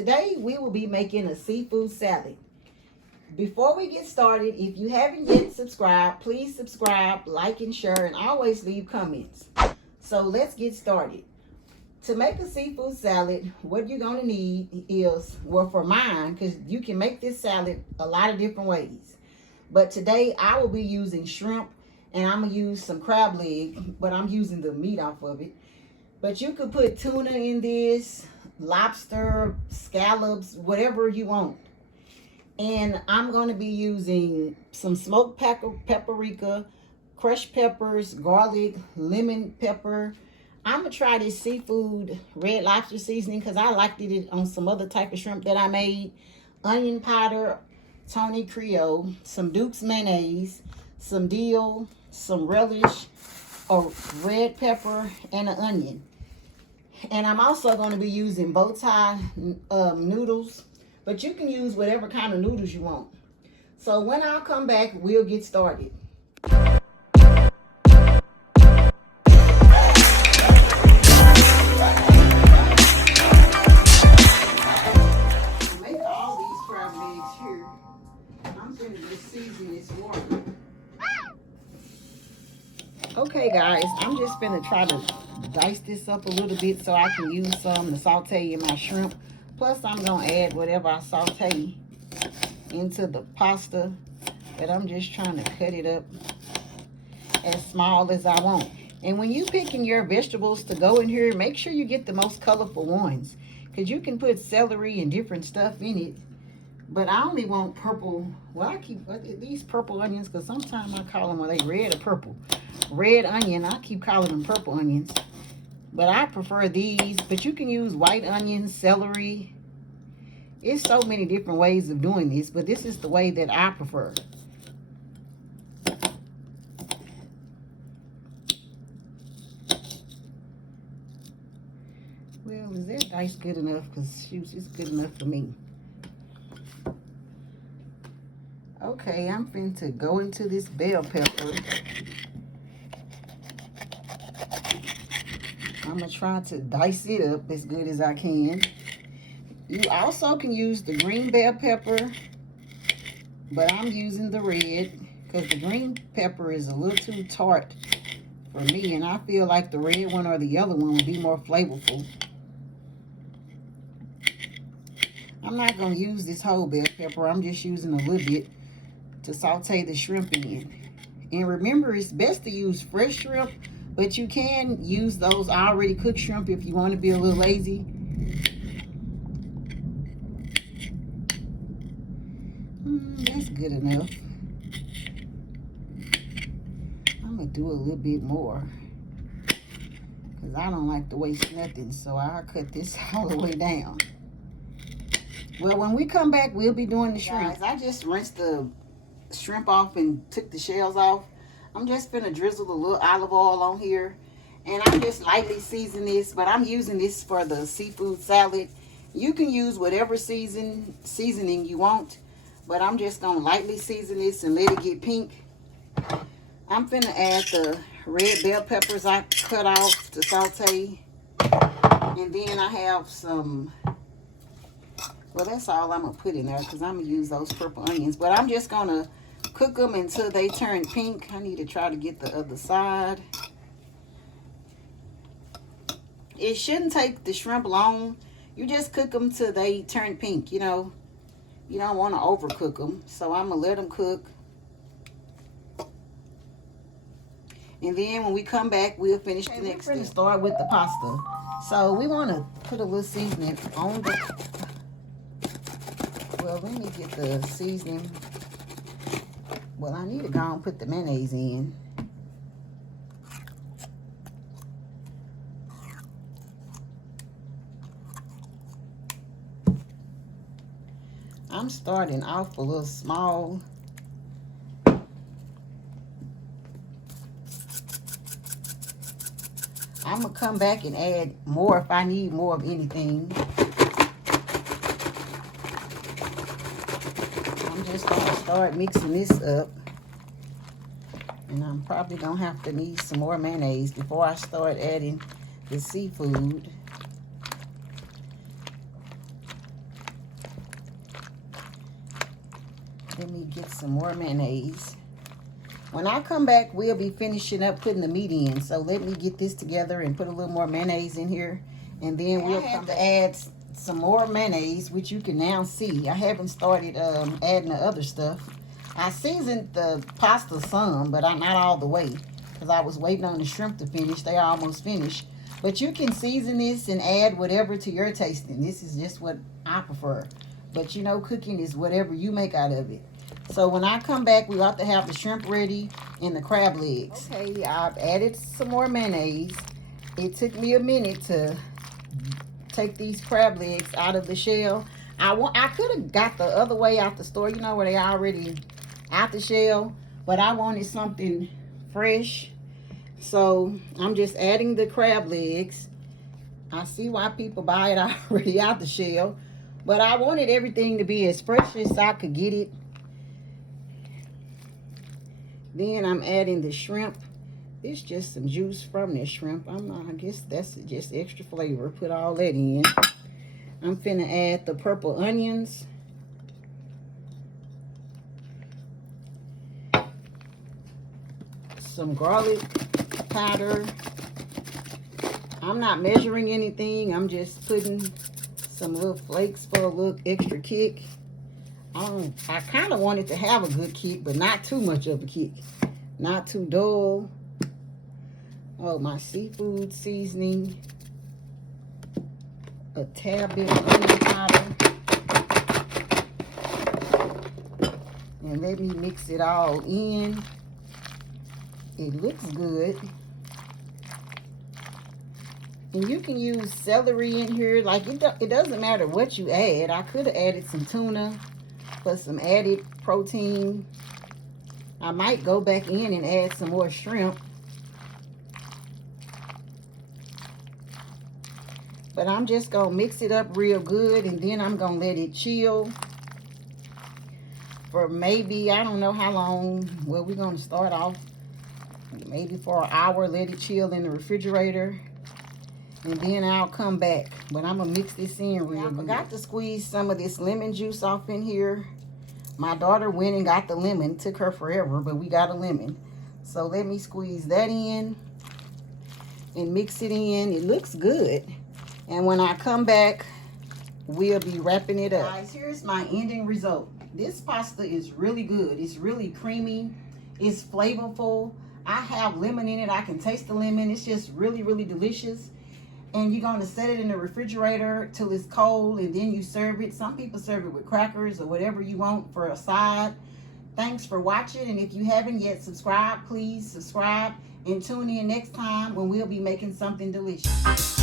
today we will be making a seafood salad. Before we get started, if you haven't yet subscribed, please subscribe, like, and share, and always leave comments. So let's get started. To make a seafood salad, what you're going to need is, well, for mine, because you can make this salad a lot of different ways. But today I will be using shrimp, and I'm going to use some crab leg, but I'm using the meat off of it. But you could put tuna in this, lobster, scallops, whatever you want. And I'm going to be using some smoked paprika, crushed peppers, garlic, lemon pepper. I'm going to try this seafood red lobster seasoning because I liked it on some other type of shrimp that I made. Onion powder, Tony Creole, some Duke's mayonnaise, some dill, some relish, a red pepper, and an onion. And I'm also going to be using bow tie noodles, but you can use whatever kind of noodles you want. So when I come back, we'll get started. Make all these crab legs here. I'm going to just season this water. Okay guys, I'm just going to try to dice this up a little bit so I can use some to saute in my shrimp. Plus I'm going to add whatever I saute into the pasta. But I'm just trying to cut it up as small as I want. And when you picking your vegetables to go in here, make sure you get the most colorful ones. Because you can put celery and different stuff in it. But I only want purple. Well, I keep these purple onions because sometimes I call them, are they red or purple? Red onion, I keep calling them purple onions. But I prefer these. But you can use white onions, celery. It's so many different ways of doing this. But this is the way that I prefer. Well, is that dice good enough? Because shoot, it's good enough for me. Okay, I'm finna to go into this bell pepper. I'm going to try to dice it up as good as I can. You also can use the green bell pepper, but I'm using the red because the green pepper is a little too tart for me, and I feel like the red one or the yellow one would be more flavorful. I'm not going to use this whole bell pepper. I'm just using a little bit to saute the shrimp in. And remember, it's best to use fresh shrimp, but you can use those already cooked shrimp if you want to be a little lazy. That's good enough. I'm going to do a little bit more because I don't like to waste nothing, so I'll cut this all the way down. Well, when we come back, we'll be doing the shrimp. Guys, I just rinsed the shrimp off and took the shells off. I'm just gonna drizzle a little olive oil on here, and I'm just lightly seasoning this, but I'm using this for the seafood salad. You can use whatever seasoning you want, but I'm just gonna lightly season this and let it get pink. I'm finna add the red bell peppers I cut off to saute, and then I have some, well, that's all I'm gonna put in there because I'm gonna use those purple onions, but I'm just gonna cook them until they turn pink. I need to try to get the other side. It shouldn't take the shrimp long. You just cook them till they turn pink, you know. You don't want to overcook them. So I'm going to let them cook. And then when we come back, we'll finish the next step. We're going to start with the pasta. So we want to put a little seasoning on the... Well, let me get the seasoning. Well, I need to go and put the mayonnaise in. I'm starting off a little small. I'm going to come back and add more if I need more of anything. I'm just going to start mixing this up. And I'm probably going to have to need some more mayonnaise before I start adding the seafood. Let me get some more mayonnaise. When I come back, we'll be finishing up putting the meat in. So let me get this together and put a little more mayonnaise in here. And then we'll have to add some more mayonnaise, which you can now see. I haven't started adding the other stuff. I seasoned the pasta some, but not all the way, because I was waiting on the shrimp to finish. They almost finished. But you can season this and add whatever to your tasting. This is just what I prefer. But you know, cooking is whatever you make out of it. So when I come back, we ought to have the shrimp ready and the crab legs. Okay, I've added some more mayonnaise. It took me a minute to take these crab legs out of the shell. I could have got the other way out the store, you know, where they already out the shell, but I wanted something fresh. So I'm just adding the crab legs. I see why people buy it already out the shell, but I wanted everything to be as fresh as I could get it. Then I'm adding the shrimp. It's just some juice from this shrimp. I guess that's just extra flavor. Put all that in. I'm finna add the purple onions. Some garlic powder. I'm not measuring anything. I'm just putting some little flakes for a little extra kick. I kind of wanted to have a good kick, but not too much of a kick. Not too dull. Oh, my seafood seasoning. A tad bit of onion powder. And let me mix it all in. It looks good. And you can use celery in here. Like, it doesn't matter what you add. I could have added some tuna for some added protein. I might go back in and add some more shrimp. But I'm just going to mix it up real good, and then I'm going to let it chill for maybe, I don't know how long. Well, we're going to start off maybe for an hour, let it chill in the refrigerator, and then I'll come back. But I'm going to mix this in real good. I forgot to squeeze some of this lemon juice off in here. My daughter went and got the lemon. It took her forever, but we got a lemon. So let me squeeze that in and mix it in. It looks good. And when I come back, we'll be wrapping it up. Guys, here's my ending result. This pasta is really good. It's really creamy. It's flavorful. I have lemon in it. I can taste the lemon. It's just really, really delicious. And you're going to set it in the refrigerator till it's cold, and then you serve it. Some people serve it with crackers or whatever you want for a side. Thanks for watching. And if you haven't yet subscribed, please subscribe and tune in next time when we'll be making something delicious.